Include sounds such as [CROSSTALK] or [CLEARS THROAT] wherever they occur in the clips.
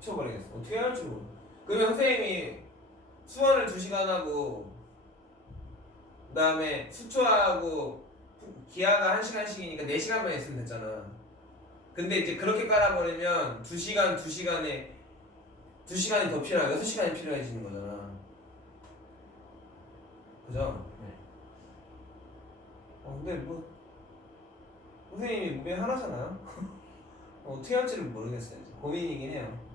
미쳐버리겠어. 어떻게 할줄 모르. 그러면 선생님이 수원을 2시간 하고 그다음에 수초하고 기하가 1시간씩이니까 4시간만 있으면 됐잖아. 근데 이제 그렇게 깔아버리면 2시간, 2시간에 2시간이 더 필요하고 6시간이 필요해지는 거잖아. 그죠? 네. 어, 근데 뭐 선생님이 무게 하나잖아요. 어, 어떻게 할지를 모르겠어요. 고민이긴 해요.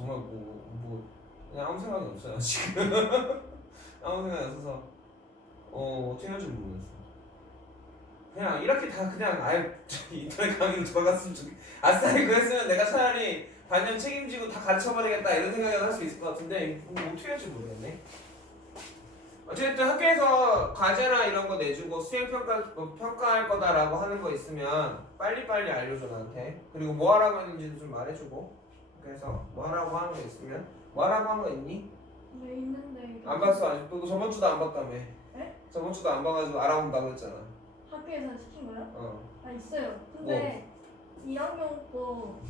정말 뭐, 뭐 그냥 아무 생각이 없어요 [LAUGHS] 지금. 아무 생각이 없어서 어 어떻게 할지 모르겠어. 그냥 이렇게 다 그냥 아예 [LAUGHS] 인터넷 강의로 들어갔으면 좋겠. 아싸리 그랬으면 내가 차라리 반년 책임지고 다 가르쳐버리겠다 이런 생각을 할 수 있을 것 같은데 뭐 어떻게 할지 모르겠네. 어쨌든 학교에서 과제나 이런 거 내주고 수행 평가 뭐 평가할 거다라고 하는 거 있으면 빨리 빨리 알려줘 나한테. 그리고 뭐 하라고 했는지도 좀 말해주고. 그래서 뭐 하라고 하는 거 있으면 뭐 하라고 한거 있니? 네 있는데 안 봤어 아직도 너 저번 주도 안 봤다며. 에? 저번 주도 안 봐가지고 알아본다고 했잖아. 학교에서 시킨 거요? 어. 아 있어요. 근데 1학년 거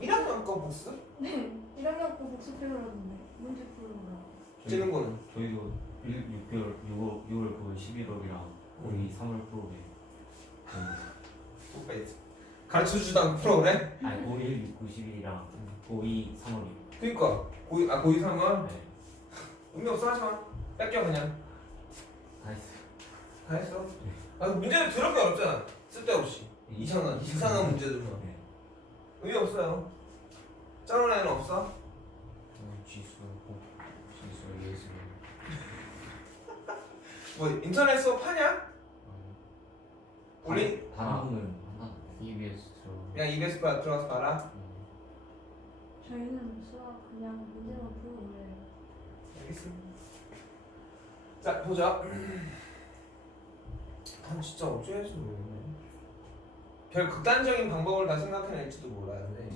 1학년 거 복습? 네, 1학년 거 복습해오라던데 문제 풀어라. 찌는 거는. 저희도 1, 6개월 6월 6월 9월 11월이랑 우리 3월 프로그램 똑같이. 가르쳐 주지도 않고 프로그램? 아니 5, 1, 6, 9, 11이랑 5, 2, 3월이 그니까 고이 아 고이 3월 네. 의미 없어 하지 마. 뺏겨 그냥. 다 했어요 다 했어. 아 문제는 더럽게 어렵잖아. 쓸데없이. 네, 이상한 이상한 문제들만. 네. 의미 없어요. 짱은 애는 없어? 어, 지수, 고, 지수, 예수 뭐 인터넷 수업 하냐? 어, 우리 한다는데 EBS 저 그냥 EBS 바 들어가서 봐라. 음. 저희는 수학 그냥 문제만 풀고 그래요. 알겠습니다. 자 보자. [CLEARS THROAT] 아 진짜 어찌 할지 모르겠네. 별 극단적인 방법을 다 생각해낼지도 몰라요. 근데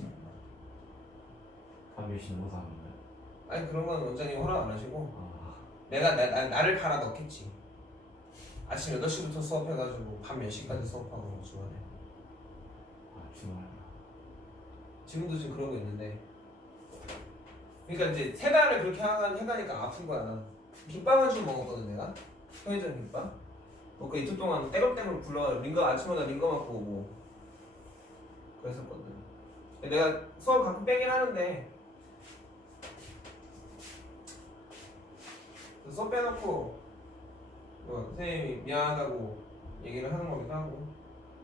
다 열심히 못 하는데 아니 그런 건 원장님 허락 안 하시고 아, 내가 나, 나, 나를 갈아 넣겠지. 아침 8시부터 수업해가지고 밤 10시까지 수업하고 주말에. 아 주말 지금도 지금 그러고 있는데. 그러니까 이제 세 달을 그렇게 하- 해가니까 아픈 거야. 김밥 한줄 먹었거든 내가. 편의점 김밥. 먹고 이틀 동안 때글때글 굴러 링거 아침마다 링거 맞고 오고 그랬었거든. 내가 수업 가끔 빼긴 하는데 수업 빼놓고 뭐 선생님이 미안하다고 얘기를 하는 거기도 하고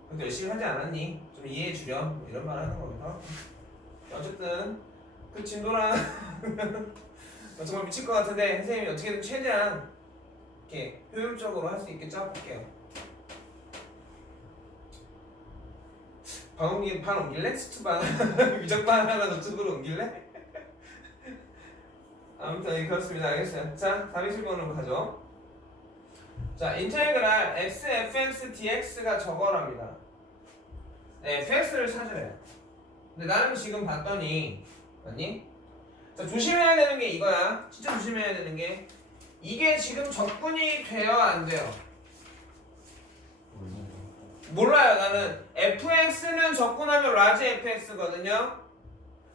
근데 열심히 하지 않았니? 좀 이해해 주렴 뭐 이런 말 하는 거기도 하고 어쨌든 그 진도랑 [LAUGHS] 정말 미칠 것 같은데 선생님이 어떻게든 최대한 이렇게 효율적으로 할 수 있게 짜볼게요. 반 옮기 반 옮길래? 스투반 [LAUGHS] 위적반 하나 저쪽으로 옮길래? [LAUGHS] 아무튼 예, 그렇습니다. 알겠어요. 자, 417번으로 가죠. 자, 인테그랄 x fx dx가 저거랍니다. 네, fx를 찾으래요. 근데 나는 지금 봤더니 맞니? 자, 조심해야 되는 게 이거야. 진짜 조심해야 되는 게 이게 지금 적분이 돼요, 안 돼요? 몰라요. 나는 fx는 적분하면 라지 fx거든요.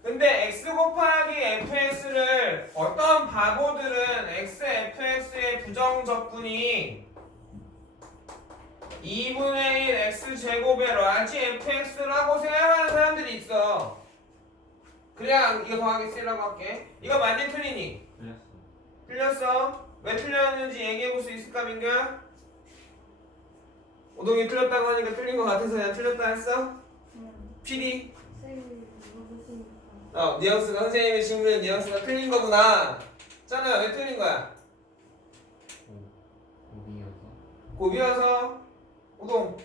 근데 x 곱하기 fx를 어떤 바보들은 x fx의 부정 적분이 2분의 1 x 제곱의 라지 fx라고 생각하는 사람들이 있어. 그냥 이거 더하기 쓰라고 할게. 이거 맞니 틀리니? 틀렸어 틀렸어? 왜 틀렸는지 얘기해 볼 수 있을까 민규야? 오동이 틀렸다고 하니까 틀린 것 같아서 그냥 틀렸다 했어? 쌤이 물어보시니까 어, 뉘앙스가 선생님의 질문에 뉘앙스가 틀린 거구나. 잖아 왜 틀린 거야? 고비여서 고비여서 오동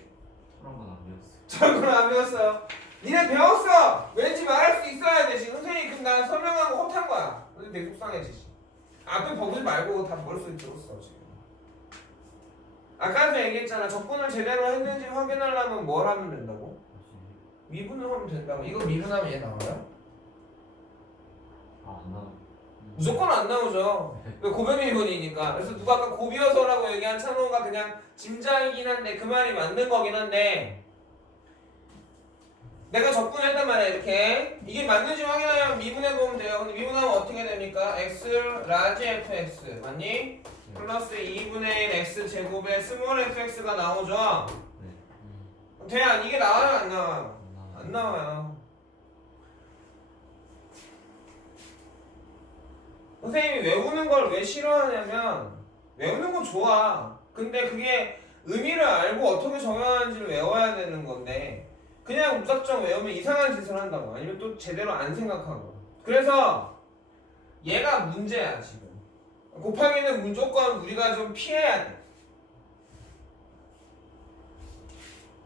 그런 건안 배웠어요 저런 걸안 배웠어요. 니네 배웠어. 왠지 말할 수 있어야 돼. 지금 선생님이 그럼 나 설명한 거 혹한 거야. 근데 되게 속상해지지. 앞에 보지 말고 다 머릿속에 들었어 지금. 아까도 얘기했잖아. 적분을 제대로 했는지 확인하려면 뭘 하면 된다고? 미분을 하면 된다고. 이거 미분하면 얘 나와요? 아안 나와 무조건 안 나오죠. 왜 고변 미분이니까. 그래서 누가 아까 고비어서라고 얘기한 찬호가 그냥 짐작이긴 한데 그 말이 맞는 거긴 한데 내가 적분했단 말이야 이렇게 이게 맞는지 확인하면 미분해 보면 돼요 근데 미분하면 어떻게 됩니까? x 라지 fx 맞니? 플러스 2분의 1 x 제곱에 스몰 fx가 나오죠? 네. 음, 돼? 안 이게 나와요 안 나와요? 나- 안 나와요 선생님이 외우는 걸 왜 싫어하냐면 외우는 건 좋아 근데 그게 의미를 알고 어떻게 적용하는지를 외워야 되는 건데 그냥 무작정 외우면 이상한 짓을 한다고. 아니면 또 제대로 안 생각하고. 그래서 얘가 문제야 지금. 곱하기는 무조건 우리가 좀 피해야 돼.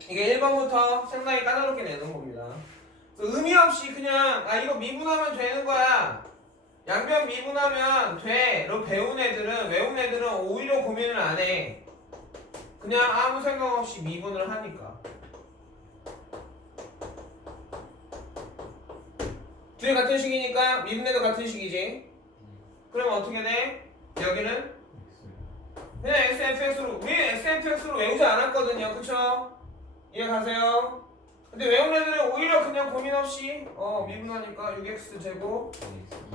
이게 1번부터 상당히 까다롭게 내는 겁니다. 의미 없이 그냥 아 이거 미분하면 되는 거야. 양변 미분하면 돼.로 배운 애들은 외운 애들은 오히려 고민을 안 해. 그냥 아무 생각 없이 미분을 하니까. 둘이 같은 식이니까 미분해도 같은 식이지. 그러면 어떻게 돼? 여기는. 그냥 SFX로 우리 SFX로 외우지 않았거든요, 그쵸? 이해가세요? 근데 외운 애들은 오히려 그냥 고민 없이 어 미분하니까 6x 제곱.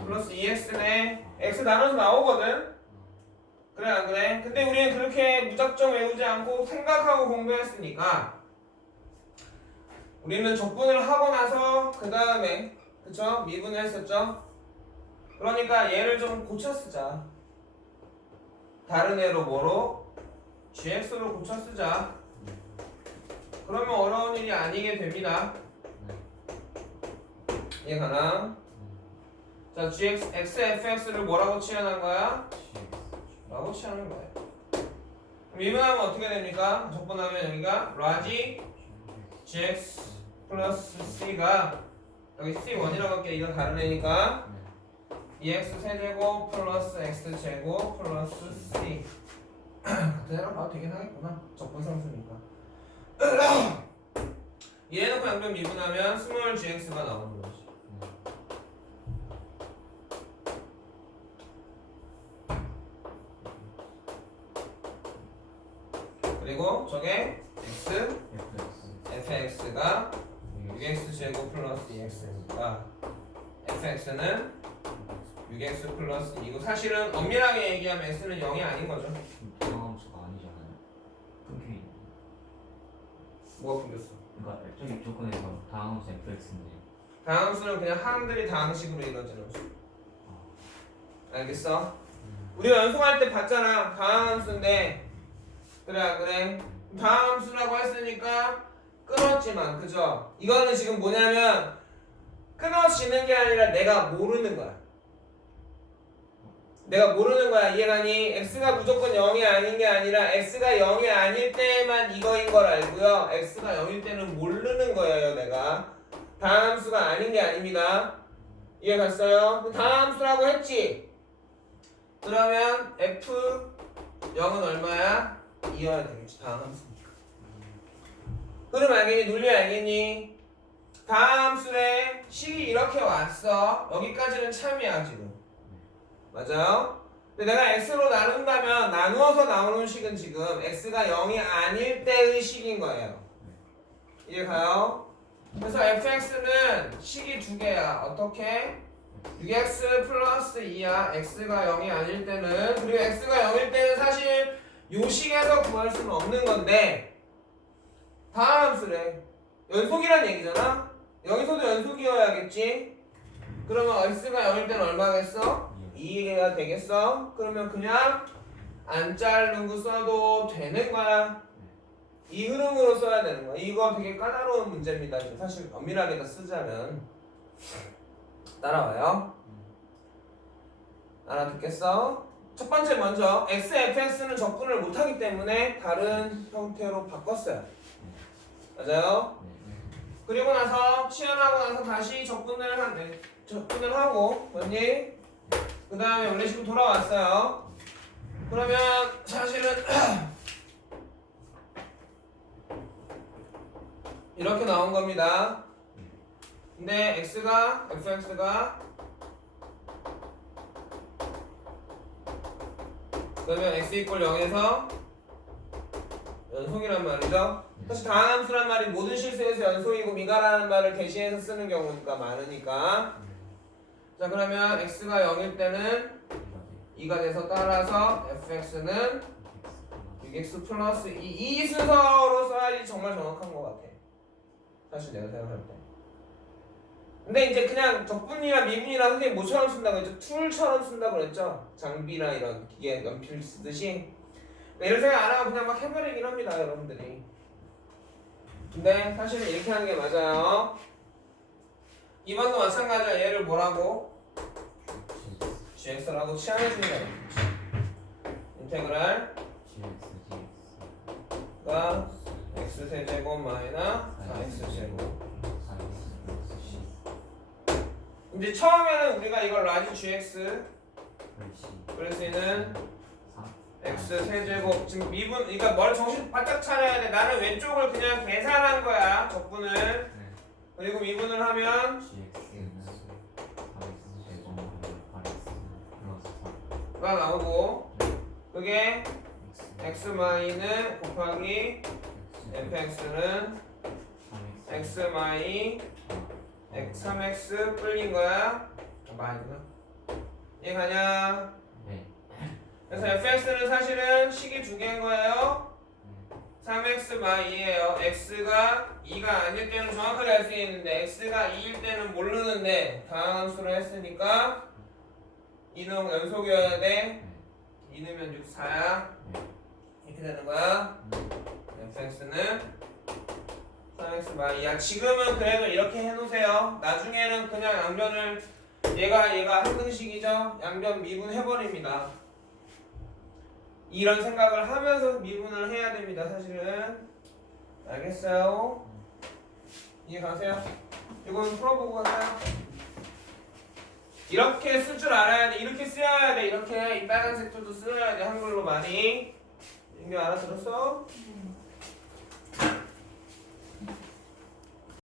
플러스 2x네 x 나눠서 나오거든 그래 안 그래? 근데 우리는 그렇게 무작정 외우지 않고 생각하고 공부했으니까 우리는 적분을 하고 나서 그 다음에 그쵸? 미분을 했었죠? 그러니까 얘를 좀 고쳐 쓰자 다른 애로 뭐로? gx로 고쳐 쓰자 그러면 어려운 일이 아니게 됩니다 이해가나? 자, gx, xfx를 뭐라고 치환한 거야? 라고 치환한 거야. 미분하면 어떻게 됩니까? 적분하면 여기가 라지 gx 플러스 c가 여기 c1이라고 할게. 이건 다른 애니까 2x 세제곱 플러스 x 제곱 플러스 c. [CLEARS THROAT] 애랑 봐도 되긴 하겠구나. 적분 상수니까. [CLEARS THROAT] 이해놓고 양변 미분하면 스몰 gx가 나오는 거지. 그리고 저게 x fx가 6x 제곱 플러스 2x니까 fx는 6x 플러스 2고 사실은 엄밀하게 얘기하면 x는 0이 아닌 거죠 방함수가 아니잖아요. 있는. 뭐가 풀렸어? 그러니까 저기 조건에서 다항수 fx인데 다항수는 그냥 항들이 다항식으로 이루어지는 수 알겠어? 우리가 연속할 때 봤잖아 다항함수인데 그래 안 그래? 다항함수라고 했으니까 끊었지만 그죠? 이거는 지금 뭐냐면 끊어지는 게 아니라 내가 모르는 거야 내가 모르는 거야 이해가니? x가 무조건 0이 아닌 게 아니라 x가 0이 아닐 때만 이거인 걸 알고요 x가 0일 때는 모르는 거예요 내가 다함수가 아닌 게 아닙니다 이해 갔어요? 다함수라고 했지? 그러면 f 0은 얼마야? 2여야 되겠지 다함수니까 그럼 알겠니? 논리 알겠니? 다함수에 식이 이렇게 왔어 여기까지는 참이야 지금 맞아요? 근데 내가 x로 나눈다면 나누어서 나오는 식은 지금 x가 0이 아닐 때의 식인 거예요 이해 가요? 그래서 fx는 식이 두 개야 어떻게? 6x 플러스 2야 x가 0이 아닐 때는 그리고 x가 0일 때는 사실 요 식에서 구할 수는 없는 건데 다 함수래 연속이란 얘기잖아? 여기서도 연속이어야겠지? 그러면 x가 0일 때는 얼마겠어? 2가 되겠어? 그러면 그냥 안 자르고 써도 되는 거야. 이 흐름으로 써야 되는 거야. 이거 되게 까다로운 문제입니다. 지금 사실 엄밀하게 다 쓰자면. 따라와요. 알아듣겠어? 첫 번째 먼저 XFX는 접근을 못하기 때문에 다른 형태로 바꿨어요. 맞아요? 그리고 나서 치환하고 나서 다시 접근을 한 네, 접근을 하고 뭐니? 그 다음에 원래 식으로 돌아왔어요. 그러면 사실은 [CLEARS THROAT] 이렇게 나온 겁니다. 근데 x가 fx가 그러면 x 이퀄 0에서 연속이란 말이죠. 사실 다함수란 말이 모든 실수에서 연속이고 미가라는 말을 대신해서 쓰는 경우가 많으니까. 자 그러면 x가 0일 때는 2가 돼서 따라서 fx는 6x 플러스 2, 이 순서로 써야지 정말 정확한 것 같아. 사실 내가 생각할 때. 근데 이제 그냥 적분이나 미분이나 선생님 뭐처럼 쓴다고 했죠? 툴처럼 쓴다고 그랬죠? 장비나 이런 기계 연필 쓰듯이. 네, 이런 생각 안 하고 그냥 막 해버리긴 합니다 여러분들이 근데 사실은 이렇게 하는 게 맞아요. 이번도 마찬가지야. 얘를 뭐라고? gx라고 거야 인테그랄 가 x 세제곱 마이너 4x 제곱. 이제 처음에는 우리가 이걸 라지 gx 그럴 수 있는 x 세제곱. 지금 미분 그러니까 뭘 정신 바짝 차려야 돼. 나는 왼쪽을 그냥 계산한 거야 적분을. 그리고 미분을 하면 가 나오고 그게 x 마이는 곱하기 fx는 x 마이 x 3x 불린 거야. 마이는 이해 가냐 그래서 fx는 사실은 식이 두 개인 거예요. 3x 마이예요. x가 2가 아닐 때는 정확하게 알 수 있는데 x가 2일 때는 모르는데 다항함수로 했으니까 2는 연속이어야 돼. 2넣으면 6, 4야 이렇게 되는 거야. fx는 3x 마이야. 지금은 그래도 이렇게 해놓으세요. 나중에는 그냥 양변을 얘가 얘가 항등식이죠. 양변 미분 해버립니다 이런 생각을 하면서 미분을 해야 됩니다 사실은 알겠어요? 이해 가세요? 이건 풀어보고 갈까요? 이렇게 쓸 줄 알아야 돼 이렇게 쓰여야 돼 이렇게 이 빨간색 줄도 쓰여야 돼 한글로 많이 인규 알아들었어?